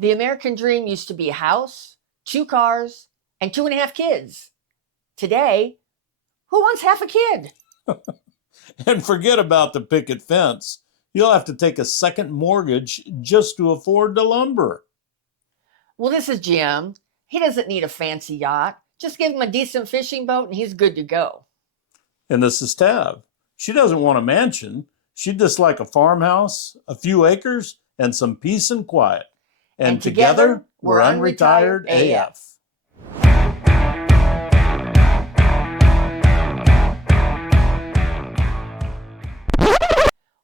The American dream used to be a house, 2 cars, and 2.5 kids. Today, who wants half a kid? And forget about the picket fence. You'll have to take a second mortgage just to afford the lumber. Well, this is Jim. He doesn't need a fancy yacht. Just give him a decent fishing boat and he's good to go. And this is Tab. She doesn't want a mansion. She'd just like a farmhouse, a few acres, and some peace and quiet. And together, we're Unretired AF.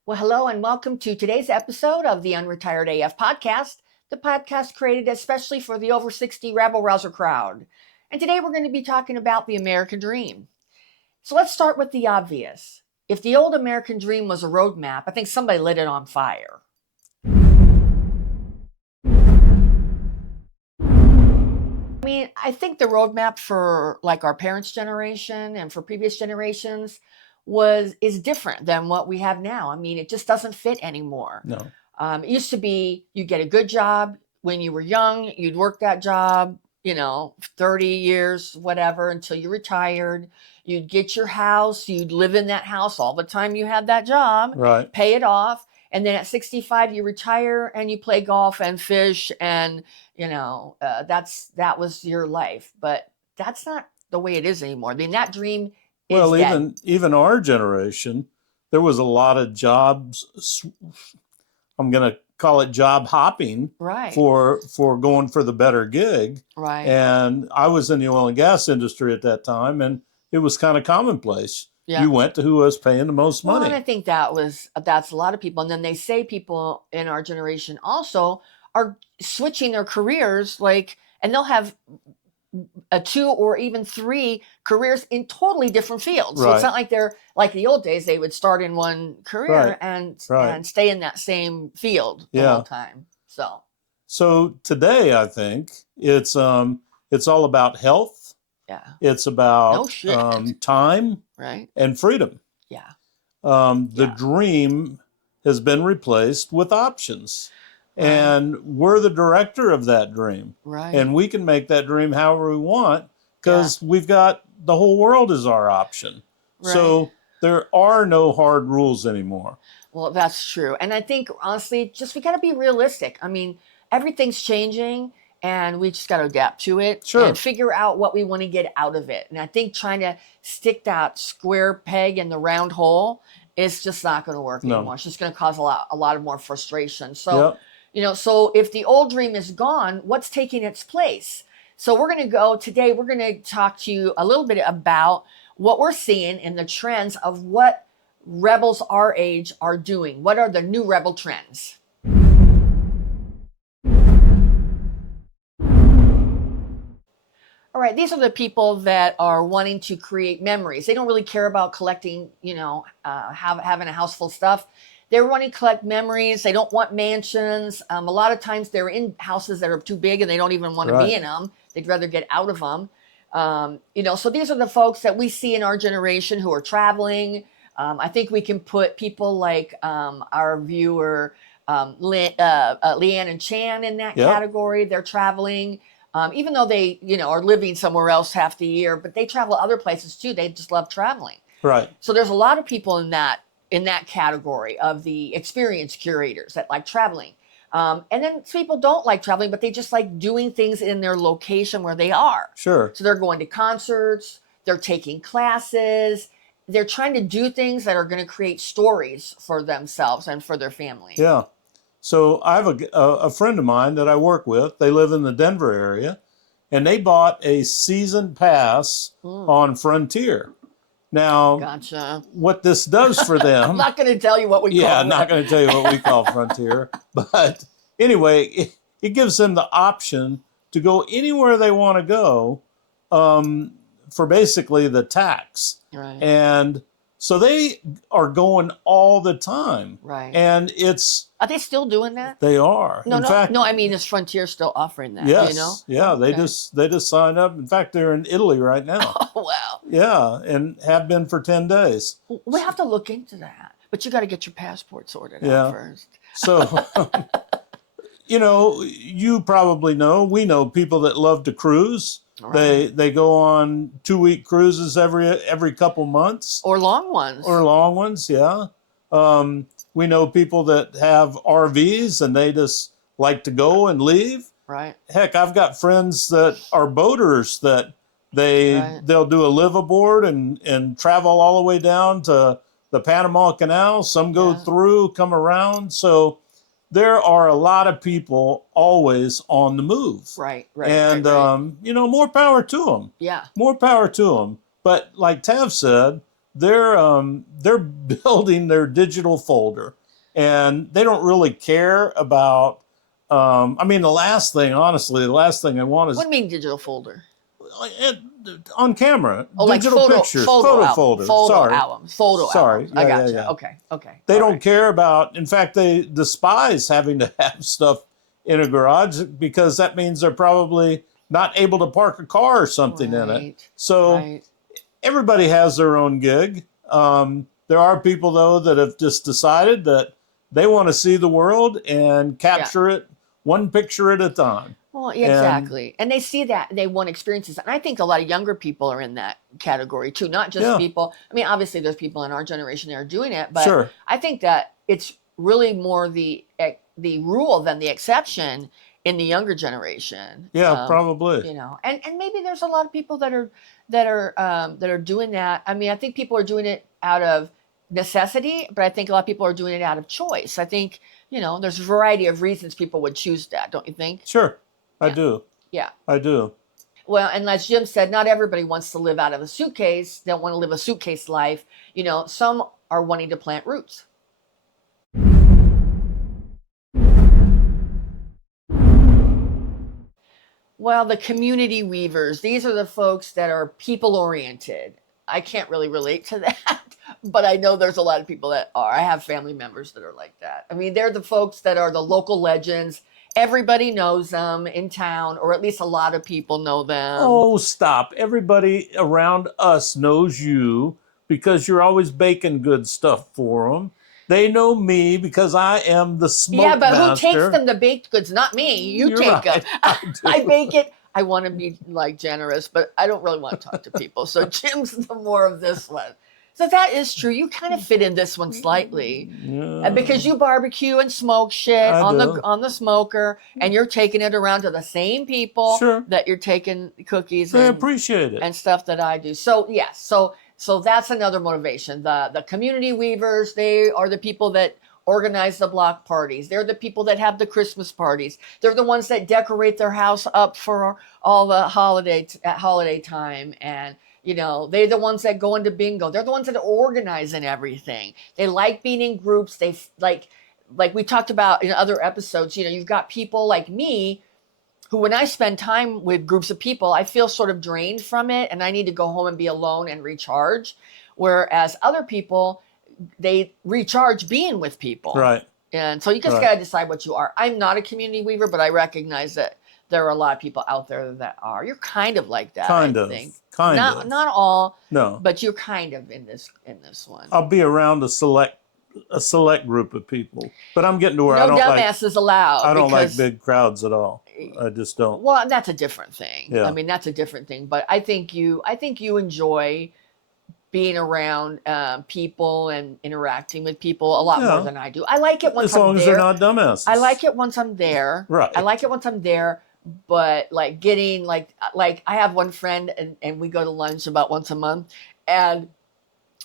Well, hello and welcome to today's episode of the Unretired AF podcast, the podcast created especially for the over 60 rabble rouser crowd. And today we're going to be talking about the American dream. So let's start with the obvious. If the old American dream was a roadmap, I think somebody lit it on fire. I mean, I think the roadmap for like our parents' generation and for previous generations is different than what we have now. I mean, it just doesn't fit anymore. No. It used to be you get a good job when you were young, you'd work that job, 30 years, whatever, until you retired. You'd get your house, you'd live in that house all the time you had that job, Right. pay it off. And then at 65, you retire and you play golf and fish and, that was your life. But that's not the way it is anymore. I mean, that dream is Well, dead. even our generation, there was a lot of jobs. I'm going to call it job hopping, Right. for going for the better gig. Right. And I was in the oil and gas industry at that time, and it was kind of commonplace. Yeah. You went to who was paying the most Well, money. and I think that's a lot of people. And then they say people in our generation also are switching their careers, and they'll have 2 or even 3 careers in totally different fields. So Right. it's not like they're like the old days, they would start in one career Right. and stay in that same field the Yeah. whole time. So today, I think it's all about health. Yeah. It's No about shit. time Right. and freedom. Yeah. The Yeah. dream has been replaced with options. Right. And we're the director of that dream. Right. And we can make that dream however we want because we've got the whole world as our option. Right. So there are no hard rules anymore. Well, that's true. And I think, honestly, we got to be realistic. I mean, everything's changing and we just got to adapt to it. Sure. And figure out what we want to get out of it. And I think trying to stick that square peg in the round hole is just not going to work anymore. It's just going to cause a lot of more frustration. So, so if the old dream is gone, what's taking its place? So we're going to talk to you a little bit about what we're seeing in the trends of what rebels our age are doing. What are the new rebel trends? All right, these are the people that are wanting to create memories. They don't really care about collecting, having a house full of stuff. They're wanting to collect memories. They don't want mansions. A lot of times they're in houses that are too big and they don't even want to be in them. They'd rather get out of them. So these are the folks that we see in our generation who are traveling. I think we can put people like our viewer, Leanne and Chan in that category. They're traveling. Even though they, are living somewhere else half the year, but they travel other places too. They just love traveling. Right. So there's a lot of people in that category of the experience curators that like traveling. And then people don't like traveling, but they just like doing things in their location where they are. Sure. So they're going to concerts, they're taking classes, they're trying to do things that are going to create stories for themselves and for their family. Yeah. So I have a friend of mine that I work with. They live in the Denver area, and they bought a season pass on Frontier. Now, Gotcha. What this does for them... I'm not going to tell you what we call it. Yeah, I'm not going to tell you what we call Frontier. But anyway, it gives them the option to go anywhere they want to go for basically the tax. Right. And so they are going all the time. Right. And Are they still doing that? They are. No, In fact, I mean, is Frontier still offering that? yes. Yeah, Okay. they just signed up. In fact, they're in Italy right now. Oh, wow. Yeah, and have been for 10 days. We have to look into that. But you got to get your passport sorted Yeah. out first. So, You know, you probably know, we know people that love to cruise. Right. They go on 2-week cruises every couple months. Or long ones. Or long ones, yeah. We know people that have RVs and they just like to go and leave. Right. Heck, I've got friends that are boaters that they'll do a live aboard and travel all the way down to the Panama Canal. Some go through, come around. So there are a lot of people always on the move. Right. And, you know, more power to them. Yeah. More power to them. But like Tav said, they're building their digital folder, and they don't really care about. I mean, the last thing I want is. What do you mean digital folder? On camera, oh, digital like pictures, photo folder. Photo albums. Sorry. I got you. Okay. They don't care about. In fact, they despise having to have stuff in a garage because that means they're probably not able to park a car or something in it. So everybody has their own gig. There are people though that have just decided that they want to see the world and capture it one picture at a time. Well, exactly. And they see that, they want experiences. And I think a lot of younger people are in that category too, not just people. I mean, obviously there's people in our generation that are doing it, but I think that it's really more the rule than the exception in the younger generation. Yeah, probably. You know, and maybe there's a lot of people that are doing that. I mean, I think people are doing it out of necessity, but I think a lot of people are doing it out of choice. I think, you know, there's a variety of reasons people would choose that, don't you think? Sure. I do. Yeah. I do. Well, and as Jim said, not everybody wants to live out of a suitcase. They don't want to live a suitcase life. You know, some are wanting to plant roots. Well, the community weavers, these are the folks that are people oriented. I can't really relate to that, but I know there's a lot of people that are. I have family members that are like that. I mean, they're the folks that are the local legends. Everybody knows them in town, or at least a lot of people know them. Oh, stop. Everybody around us knows you because you're always baking good stuff for them. They know me because I am the smoke master. Who takes them the baked goods? Not me. You take them. I bake it. I want to be like generous, but I don't really want to talk to people. So Jim's the more of this one. So that is true. You kind of fit in this one slightly, because you barbecue and smoke shit on the smoker, and you're taking it around to the same people that you're taking cookies. They appreciate it and stuff that I do. So yes, so that's another motivation. The community weavers, they are the people that organize the block parties. They're the people that have the Christmas parties. They're the ones that decorate their house up for all the holiday time. And, you know, they're the ones that go into bingo. They're the ones that are organizing everything. They like being in groups. They like we talked about in other episodes, you know, you've got people like me who, when I spend time with groups of people, I feel sort of drained from it and I need to go home and be alone and recharge. Whereas other people, they recharge being with people. Right. And so you just got to decide what you are. I'm not a community weaver, but I recognize that there are a lot of people out there that are. You're kind of like that, I think. Kind of. Not all. No. But you're kind of in this one. I'll be around a select group of people. But I'm getting to where I don't like big crowds at all. I just don't. Well, that's a different thing. Yeah. I mean, that's a different thing. But I think you enjoy being around people and interacting with people a lot more than I do. I like it once I'm there. As long as they're not dumbasses. I like it once I'm there. Right. I like it once I'm there, but like getting like I have one friend and we go to lunch about once a month, and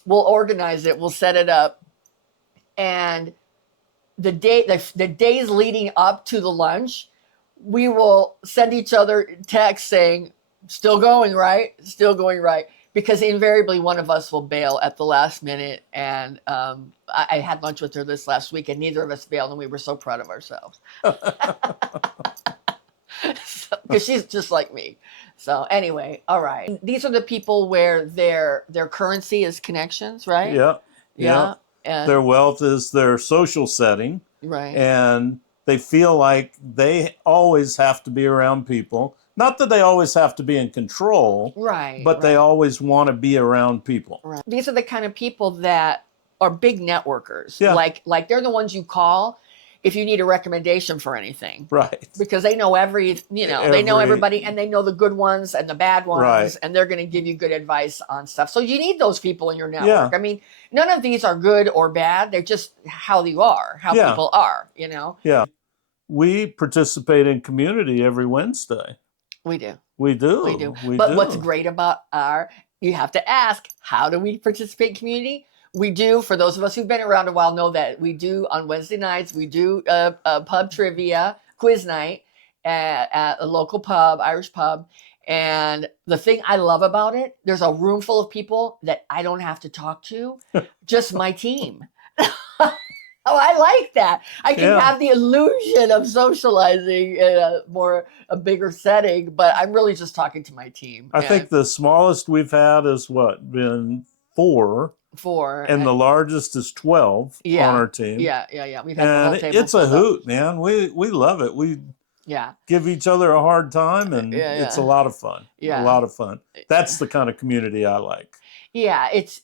we'll organize it, we'll set it up, and the days leading up to the lunch, we will send each other texts saying, still going, right? Still going, right? Because invariably one of us will bail at the last minute. And I had lunch with her this last week and neither of us bailed, and we were so proud of ourselves. Because she's just like me. So anyway, all right. These are the people where their currency is connections, right? Yeah. And their wealth is their social setting. Right. And they feel like they always have to be around people. Not that they always have to be in control, but they always want to be around people. Right. These are the kind of people that are big networkers. Yeah. Like they're the ones you call. if you need a recommendation for anything. Right. Because they know they know everybody, and they know the good ones and the bad ones, Right. and they're going to give you good advice on stuff. So you need those people in your network. Yeah. I mean, none of these are good or bad. They're just how you are, how Yeah. people are, Yeah. We participate in community every Wednesday. We do. We do. We do. We But do. what's great about you have to ask, how do we participate in community? We do. For those of us who've been around a while know that we do on Wednesday nights, we do a pub trivia quiz night at a local pub, Irish pub. And the thing I love about it, there's a room full of people that I don't have to talk to, just my team. Oh, I like that. I can have the illusion of socializing in a bigger setting, but I'm really just talking to my team. I think the smallest we've had is been 4. 4. And the largest is 12 on our team. Yeah. We've had the whole table. It's a hoot, man. We love it. We give each other a hard time, and it's a lot of fun. Yeah. A lot of fun. That's the kind of community I like. Yeah, it's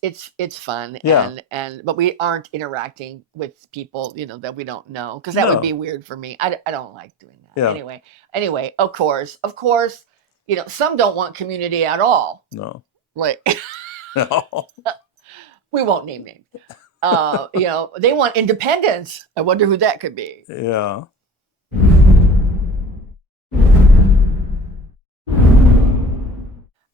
fun. Yeah. But we aren't interacting with people, that we don't know, because that would be weird for me. I don't like doing that. Yeah. Anyway, of course, some don't want community at all. No. Like No. We won't name names. They want independence. I wonder who that could be. Yeah.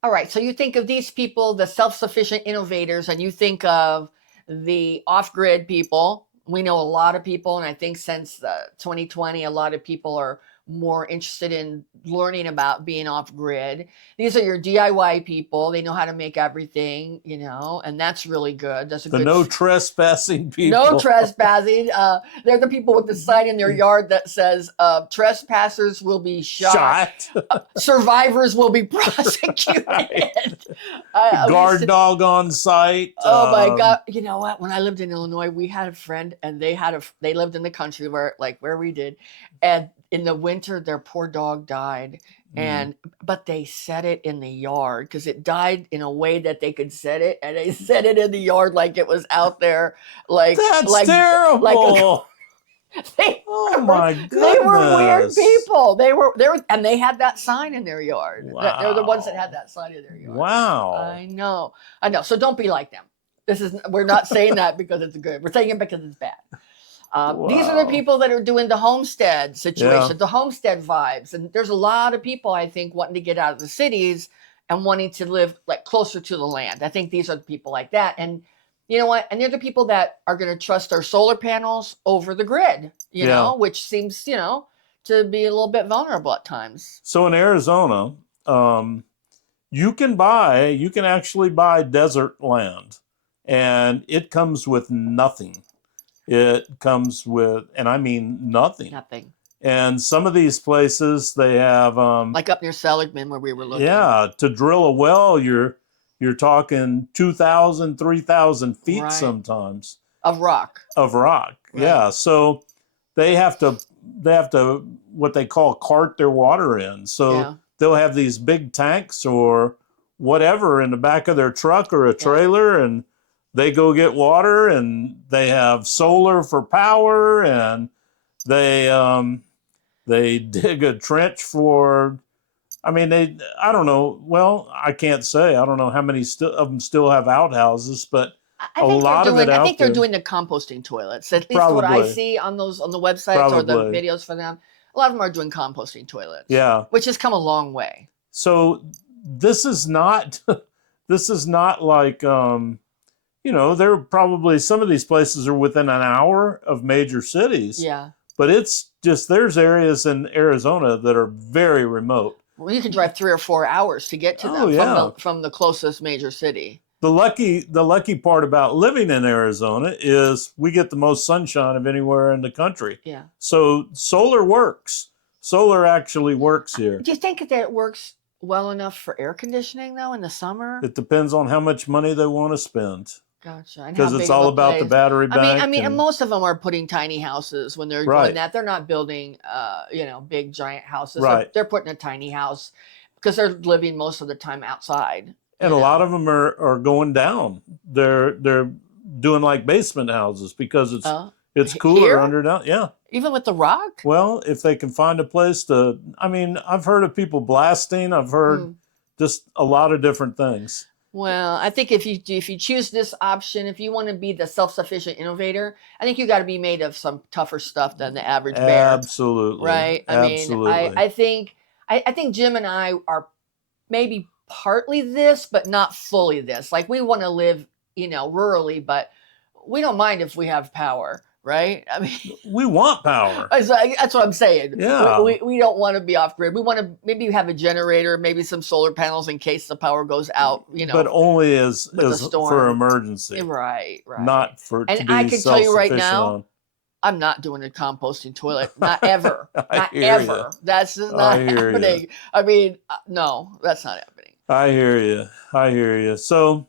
All right. So you think of these people, the self-sufficient innovators, and you think of the off-grid people. We know a lot of people, and I think since 2020, a lot of people are more interested in learning about being off-grid. These are your DIY people. They know how to make everything, and that's really good. That's a no trespassing people. No trespassing. They're the people with the sign in their yard that says, trespassers will be shot. Survivors will be prosecuted. Guard dog on site. Oh my God. You know what? When I lived in Illinois, we had a friend, and they lived in the country where we did. And in the winter, their poor dog died. But they set it in the yard because it died in a way that they could set it, and they set it in the yard like it was out there. That's terrible. Oh my goodness. They were weird people. They were, and they had that sign in their yard. Wow. They're the ones that had that sign in their yard. Wow. I know. So don't be like them. We're not saying that because it's good. We're saying it because it's bad. These are the people that are doing the homestead situation, the homestead vibes. And there's a lot of people, I think, wanting to get out of the cities and wanting to live closer to the land. I think these are the people like that. And you know what? And they're the people that are going to trust their solar panels over the grid, which seems, to be a little bit vulnerable at times. So in Arizona, you can actually buy desert land, and it comes with nothing. It comes with, and I mean nothing. Nothing. And some of these places, they have like up near Seligman where we were looking. Yeah, to drill a well, you're talking 2,000, 3,000 feet sometimes. Of rock. Right. Yeah. So they have to what they call cart their water in. So they'll have these big tanks or whatever in the back of their truck or a trailer, and they go get water, and they have solar for power, and they dig a trench for, I don't know. Well, I can't say. I don't know how many of them still have outhouses, but a lot of it out there. I think they're doing the composting toilets. At least what I see on the websites or the videos for them. A lot of them are doing composting toilets. Yeah. Which has come a long way. So this is not like, there are probably some of these places are within an hour of major cities. Yeah. But it's just, there's areas in Arizona that are very remote. Well, you can drive 3 or 4 hours to get to them from the closest major city. The lucky part about living in Arizona is we get the most sunshine of anywhere in the country. Yeah. So solar works. Solar actually works here. Do you think that it works well enough for air conditioning, though, in the summer? It depends on how much money they want to spend. Gotcha. Because it's all about the battery bank. And most of them are putting tiny houses when they're doing that. They're not building, big giant houses. Right. They're putting a tiny house because they're living most of the time outside. And a lot of them are going down. They're doing like basement houses because It's cooler Here? under down. Yeah. Even with the rock? Well, if they can find a place to, I mean, I've heard of people blasting. I've heard just a lot of different things. Well, I think if you choose this option, if you want to be the self-sufficient innovator, I think you got to be made of some tougher stuff than the average bear. Absolutely. Right? I mean, Absolutely. I think Jim and I are maybe partly this, but not fully this. Like we want to live, rurally, but we don't mind if we have power, right? I mean, we want power. That's what I'm saying. Yeah. We don't want to be off grid. We want to maybe have a generator, maybe some solar panels in case the power goes out, But only as storm. for emergency. Right. Not for and to be I can tell you right now, on. I'm not doing a composting toilet. Not ever. Not ever. You. That's just not happening. I mean, no, that's not happening. I hear you. I hear you. So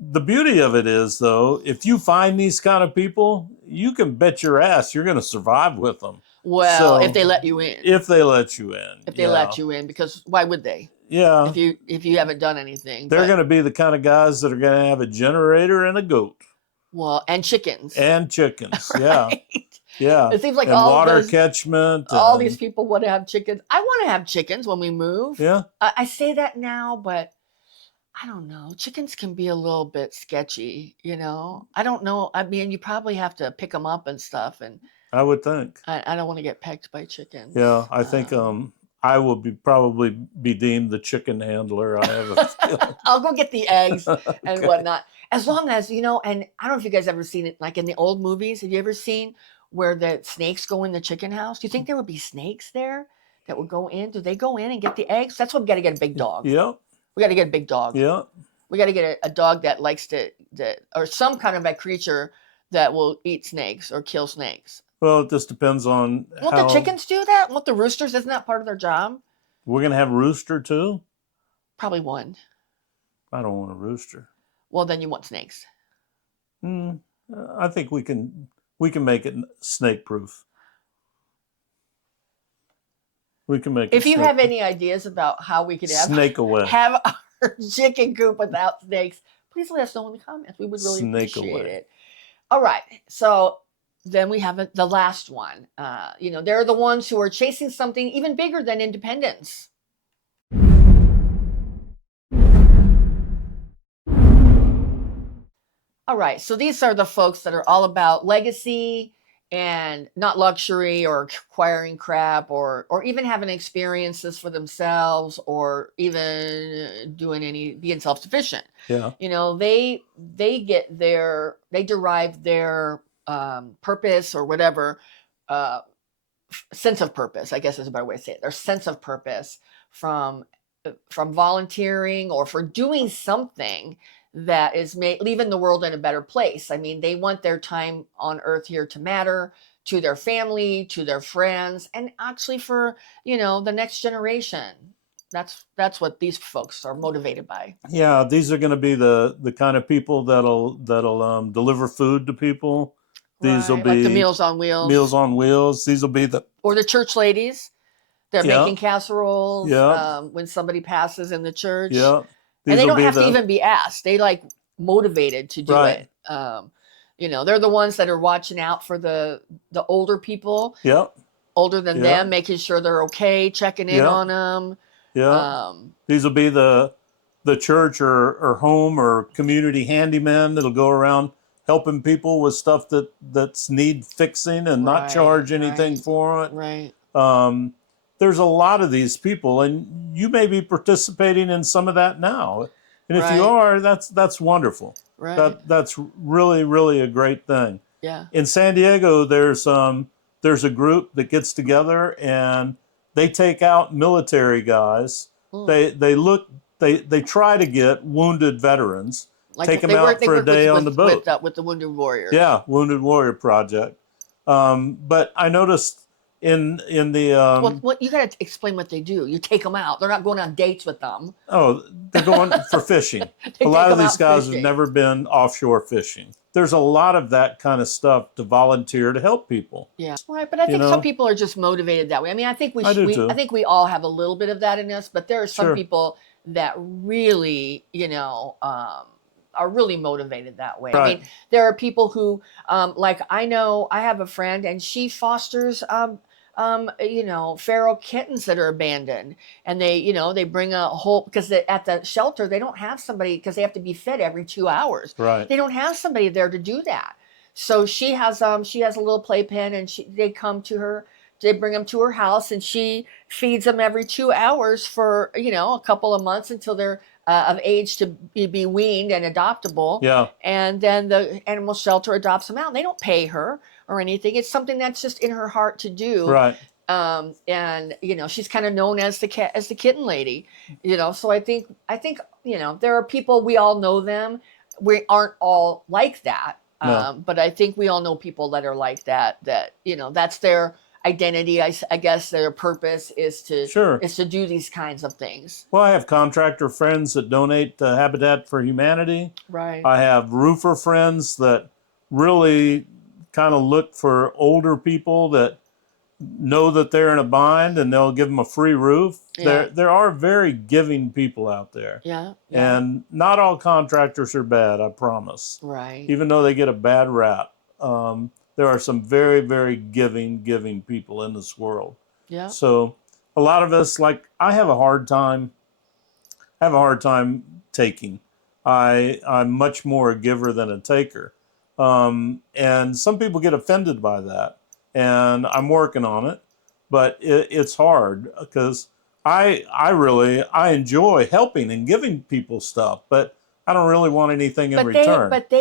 the beauty of it is, though, if you find these kind of people, you can bet your ass you're going to survive with them. Well, if they let you in. If they let you in. If they let you in, because why would they? Yeah. If you haven't done anything. They're going to be the kind of guys that are going to have a generator and a goat. Well, and chickens. Right? Yeah. Yeah. It seems like and all water catchment. All these people want to have chickens. I want to have chickens when we move. Yeah. I say that now, but I don't know. Chickens can be a little bit sketchy, I don't know. I mean, you probably have to pick them up and stuff. And I would think. I don't want to get pecked by chickens. Yeah, I think I will probably be deemed the chicken handler. I have a feeling. I'll go get the eggs and whatnot. As long as, and I don't know if you guys ever seen it, like in the old movies. Have you ever seen where the snakes go in the chicken house? Do you think there would be snakes there that would go in? Do they go in and get the eggs? That's what we got to get a big dog. Yeah. We got to get a big dog. Yeah. We got to get a dog that likes or some kind of a creature that will eat snakes or kill snakes. Well, it just depends on Won't the chickens do that? Won't the roosters? Isn't that part of their job? We're going to have a rooster too? Probably one. I don't want a rooster. Well, then you want snakes. I think we can make it snake proof. We can make it. If you have any ideas about how we could have our chicken coop without snakes, please let us know in the comments. We would really appreciate it. All right. So then we have the last one. They're the ones who are chasing something even bigger than independence. All right. So these are the folks that are all about legacy and not luxury or acquiring crap or even having experiences for themselves or even being self-sufficient. Yeah. They derive their purpose or whatever, sense of purpose, I guess is a better way to say it. Their sense of purpose from volunteering or for doing something that is leaving the world in a better place. I mean, they want their time on earth here to matter to their family, to their friends, and actually for, the next generation. That's what these folks are motivated by. Yeah, these are going to be the kind of people that'll deliver food to people. These will be like the Meals on Wheels. Meals on Wheels. These will be or the church ladies. They're making casseroles when somebody passes in the church. Yeah. And they don't have to even be asked. They motivated to do it. They're the ones that are watching out for the older people. Yeah. Older than them, making sure they're okay, checking in on them. Yeah. These will be the church or home or community handyman that'll go around helping people with stuff that's need fixing and not charge anything for it. Right. There's a lot of these people, and you may be participating in some of that now. And if you are, that's wonderful. Right. That's really, really a great thing. Yeah. In San Diego, there's a group that gets together and they take out military guys. They try to get wounded veterans, take them out for a day on the boat. With the Wounded Warriors. Yeah, Wounded Warrior Project. But I noticed in the you got to explain what they do. You take them out. They're not going on dates with them. Oh, they're going for fishing. A lot of these guys have never been offshore fishing. There's a lot of that kind of stuff to volunteer to help people. Yeah, right. But I think some people are just motivated that way. I mean, I think I think we all have a little bit of that in us. But there are some people that really, are are really motivated that way. I Right. mean, there are people who, like I know I have a friend and she fosters, feral kittens that are abandoned, and they bring a whole, because at the shelter they don't have somebody, because they have to be fed every 2 hours. Right. They don't have somebody there to do that. So she has a little playpen, and they come to her. They bring them to her house, and she feeds them every 2 hours for a couple of months until they're of age to be weaned and adoptable. Yeah. And then the animal shelter adopts them out. They don't pay her or anything. It's something that's just in her heart to do. Right. And she's kind of known as the kitten lady. So I think there are people, we all know them. We aren't all like that. No. But I think we all know people that are like that. That's their identity. I guess their purpose is to Sure. do these kinds of things. Well, I have contractor friends that donate to Habitat for Humanity. Right. I have roofer friends that really kind of look for older people that know that they're in a bind, and they'll give them a free roof. Yeah. There are very giving people out there. Yeah. And not all contractors are bad, I promise. Right. Even though they get a bad rap, there are some very, very giving people in this world. Yeah. So a lot of us, like, I have a hard time taking. I'm much more a giver than a taker. And some people get offended by that. And I'm working on it, but it's hard, because I enjoy helping and giving people stuff, but I don't really want anything in return. But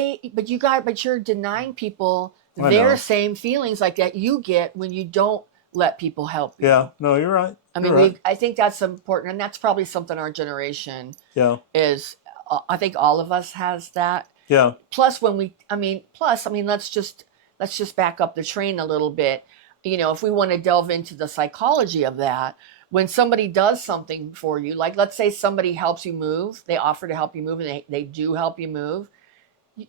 you're denying people their same feelings like that you get when you don't let people help you. Yeah, no, you're right. I mean, I think that's important, and that's probably something our generation is. I think all of us has that. Yeah. Plus, let's just back up the train a little bit. If we want to delve into the psychology of that, when somebody does something for you, like let's say somebody helps you move, they offer to help you move, and they do help you move,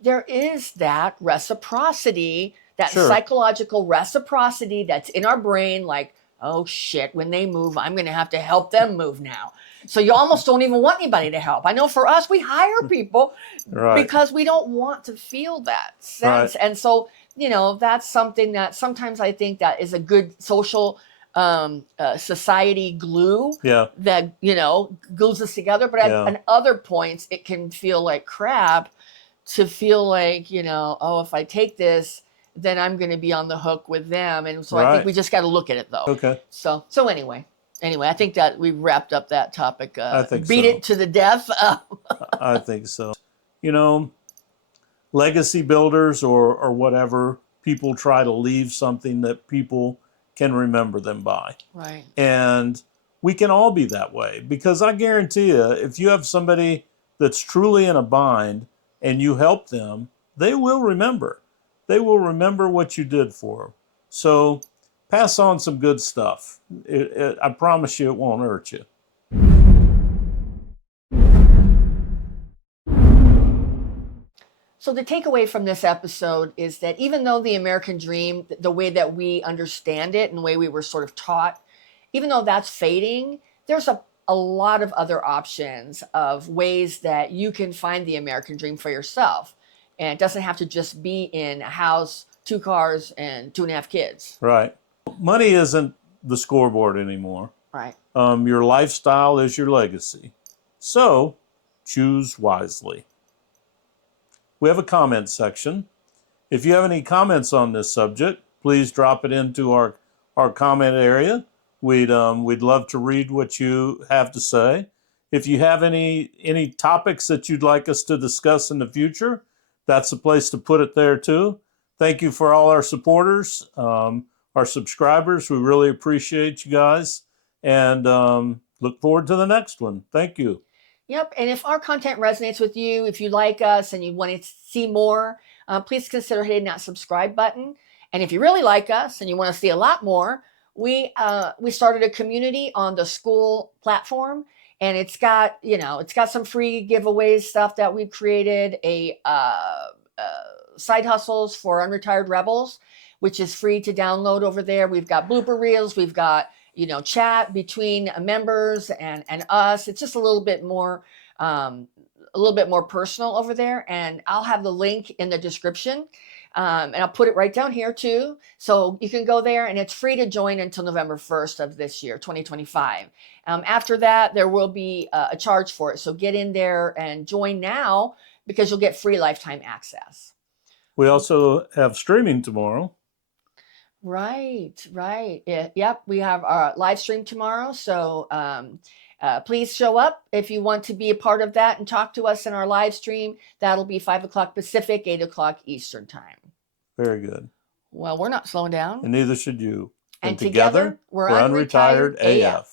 there is that reciprocity, that psychological reciprocity that's in our brain, like, oh shit, when they move, I'm going to have to help them move now. So you almost don't even want anybody to help. I know for us, we hire people because we don't want to feel that sense. And so, that's something that sometimes I think that is a good social society glue that, glues us together. But at other points, it can feel like crap to feel like, oh, if I take this, then I'm going to be on the hook with them. And so I think we just got to look at it, though. Okay. So anyway, I think that we've wrapped up that topic. I think beat it to the death. I think so. Legacy builders or whatever, people try to leave something that people can remember them by. Right. And we can all be that way, because I guarantee you, if you have somebody that's truly in a bind and you help them, they will remember. They will remember what you did for them. So pass on some good stuff. I promise you it won't hurt you. So the takeaway from this episode is that even though the American dream, the way that we understand it and the way we were sort of taught, even though that's fading, there's a lot of other options of ways that you can find the American dream for yourself. And it doesn't have to just be in a house, 2 cars, and 2.5 kids. Right. Money isn't the scoreboard anymore. Right. Your lifestyle is your legacy. So choose wisely. We have a comment section. If you have any comments on this subject, please drop it into our comment area. We'd love to read what you have to say. If you have any topics that you'd like us to discuss in the future, that's the place to put it there too. Thank you for all our supporters, our subscribers. We really appreciate you guys, and look forward to the next one. Thank you. Yep. And if our content resonates with you, if you like us and you want to see more, please consider hitting that subscribe button. And if you really like us and you want to see a lot more, we started a community on the school platform, and it's got some free giveaways, stuff that we've created, side hustles for unretired rebels, which is free to download over there. We've got blooper reels. We've got, chat between members and us. It's just a little bit more, a a little bit more personal over there. And I'll have the link in the description. And I'll put it right down here too. So you can go there, and it's free to join until November 1st of this year, 2025. After that, there will be a charge for it. So get in there and join now, because you'll get free lifetime access. We also have streaming tomorrow. Right. Yep. We have our live stream tomorrow. So please show up if you want to be a part of that and talk to us in our live stream. That'll be 5 o'clock Pacific, 8 o'clock Eastern time. Very good. Well, we're not slowing down. And neither should you. And together, we're Unretired AF.